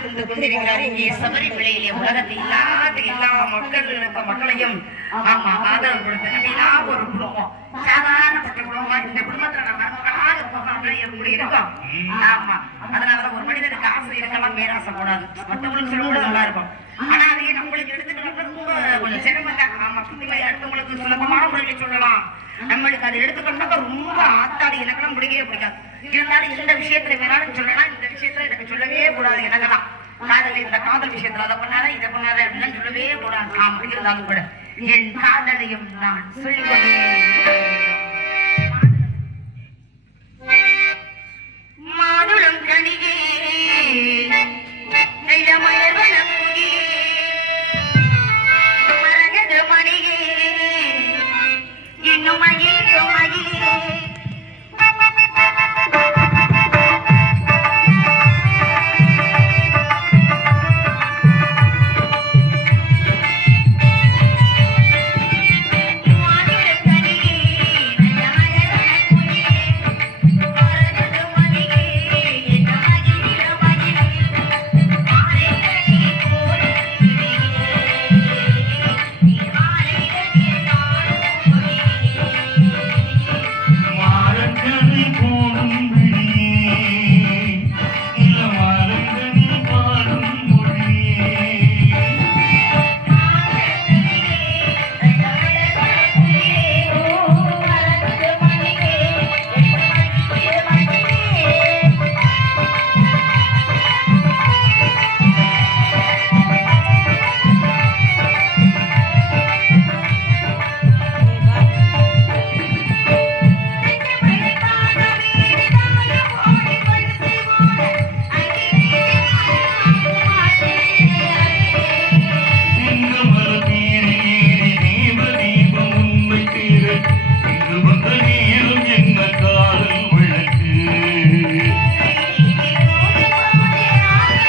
காட்சிருந்து கொண்டிருக்கிறார். இங்கே சபரி விலையிலே இல்லாத எல்லா மக்களுக்கு மக்களையும் ஆமா ஆதரவு கொடுத்த நம்மளா ஒரு குடும்பம். சாதாரணப்பட்ட குடும்பம் இந்த குடும்பத்துல நம்ம மக்களாக இருக்கோம். ஆமா ஒரு மனிதனுக்கு ஆசை இருக்கலாம் பேராசை கூடாது மற்றவங்களுக்கு நல்லா இருக்கும். ஆனா அதையே நம்மளுக்கு எடுத்துக்கிறது ரொம்ப கொஞ்சம் சிரமம் தான் ஆமா அடுத்தவங்களுக்கு சுலபமான முறையில் சொல்லலாம். நம்மளுக்கு அதை எடுத்துக்கணும்னா ரொம்ப ஆத்தாடி எனக்கெல்லாம் பிடிக்கவே பிடிக்காது. இருந்தாலும் இந்த விஷயத்துல வேணாலும் சொல்லலாம். இந்த விஷயத்துல எனக்கு சொல்லவே கூடாது. இந்த காதல் விஷயத்துல அதை பண்ணாத இதை பண்ணாத அப்படின்னு சொல்லவே போனாங்க ஆமா இருந்தாலும் கூட என் காதலையும் நான் சொல்லி